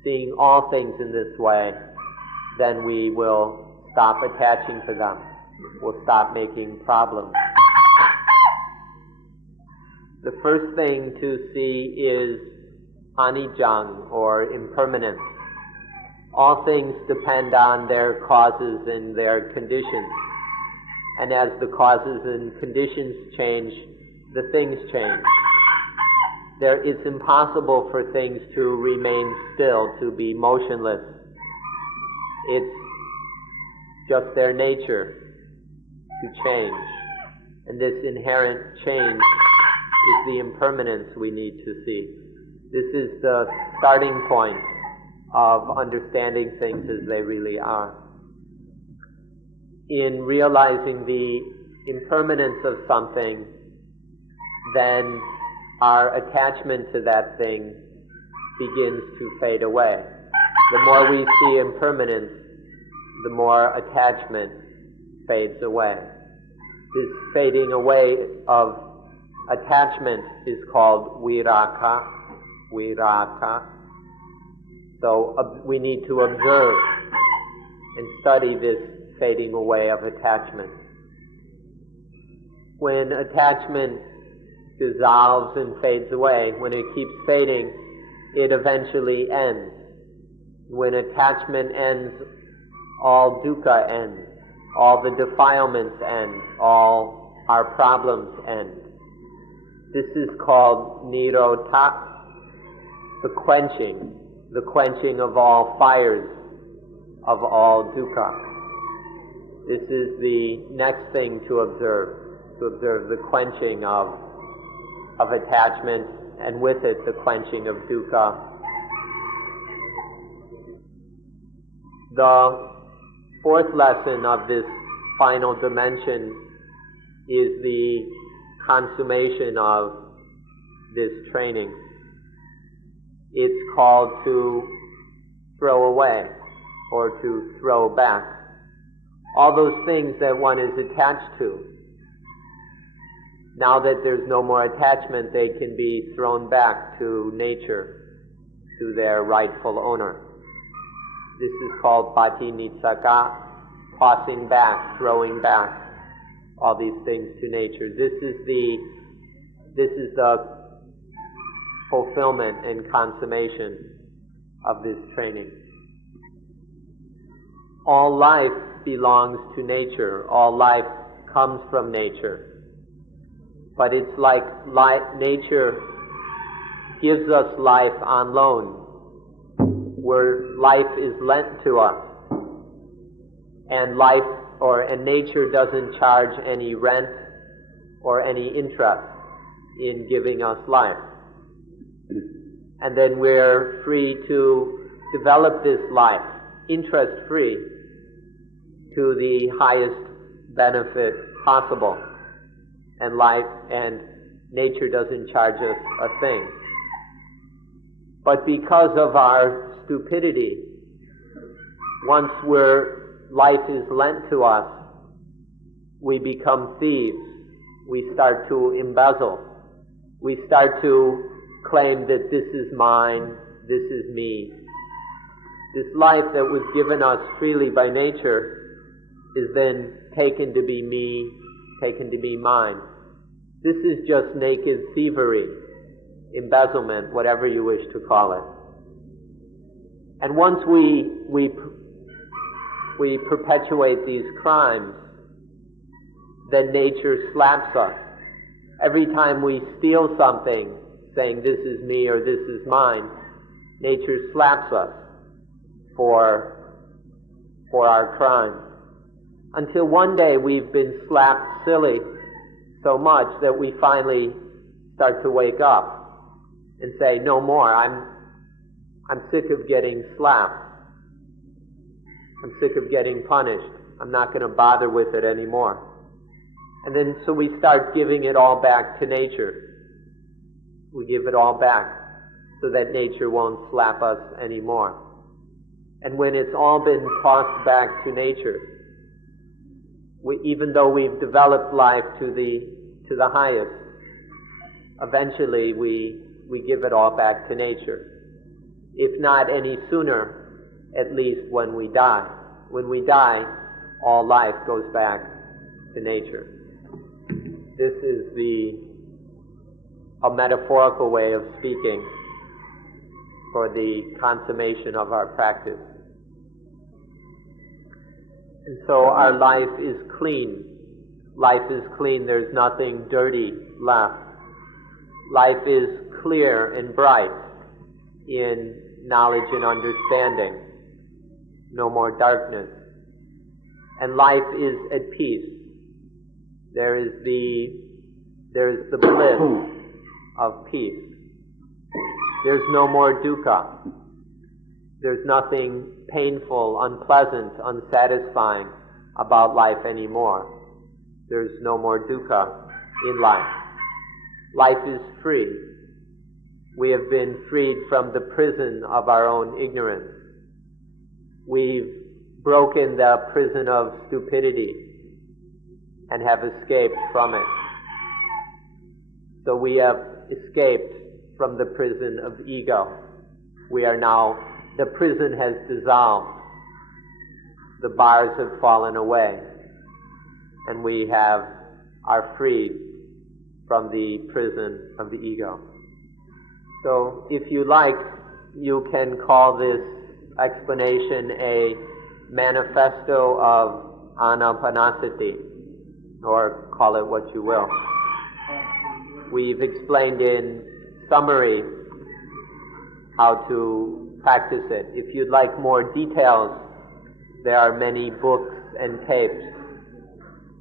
Seeing all things in this way, then we will stop attaching to them. We'll stop making problems. The first thing to see is anicca, or impermanence. All things depend on their causes and their conditions. And as the causes and conditions change, the things change. it's impossible for things to remain still, to be motionless. It's just their nature to change. And this inherent change is the impermanence we need to see. This is the starting point of understanding things as they really are. In realizing the impermanence of something, then our attachment to that thing begins to fade away. The more we see impermanence, the more attachment fades away. This fading away of attachment is called viraka. So we need to observe and study this fading away of attachment. When attachment dissolves and fades away, when it keeps fading, it eventually ends. When attachment ends, all dukkha ends, all the defilements end, all our problems end. This is called nirodha, the quenching of all fires, of all dukkha. This is the next thing to observe the quenching of attachment, and with it the quenching of dukkha. The fourth lesson of this final dimension is the consummation of this training. It's called to throw away or to throw back all those things that one is attached to. Now that there's no more attachment, they can be thrown back to nature, to their rightful owner. This is called patinissaka, tossing back, throwing back all these things to nature. This is the fulfillment and consummation of this training. All life belongs to nature. All life comes from nature. But it's like nature gives us life on loan, where life is lent to us, and nature doesn't charge any rent or any interest in giving us life. And then we're free to develop this life, interest-free, to the highest benefit possible. And life and nature doesn't charge us a thing. But because of our stupidity, once life is lent to us, we become thieves. We start to embezzle. We start to claim that this is mine, this is me. This life that was given us freely by nature is then taken to be me, taken to be mine. This is just naked thievery, embezzlement, whatever you wish to call it. And once we perpetuate these crimes, then nature slaps us. Every time we steal something, saying this is me or this is mine, nature slaps us for our crime. Until one day we've been slapped silly so much that we finally start to wake up and say, no more, I'm sick of getting slapped. I'm sick of getting punished. I'm not going to bother with it anymore. And then so we start giving it all back to nature. We give it all back so that nature won't slap us anymore. And when it's all been tossed back to nature, even though we've developed life to the highest, eventually we give it all back to nature. If not any sooner, at least when we die. When we die, all life goes back to nature. This is a metaphorical way of speaking for the consummation of our practice. And so our life is clean. Life is clean. There's nothing dirty left. Life is clear and bright in knowledge and understanding. No more darkness. And life is at peace. There is the bliss of peace. There's no more dukkha. There's nothing painful, unpleasant, unsatisfying about life anymore. There's no more dukkha in life. Life is free. We have been freed from the prison of our own ignorance. We've broken the prison of stupidity and have escaped from it. So we have escaped from the prison of ego. We are now, the prison has dissolved. The bars have fallen away, and we are freed from the prison of the ego. So if you like, you can call this explanation a manifesto of Anapanasati, or call it what you will. We've explained in summary how to practice it. If you'd like more details, there are many books and tapes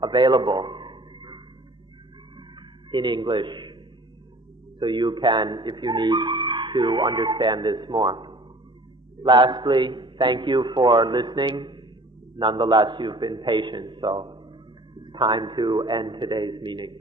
available in English, so you can, if you need to understand this more. Lastly, thank you for listening. Nonetheless, you've been patient, so it's time to end today's meeting.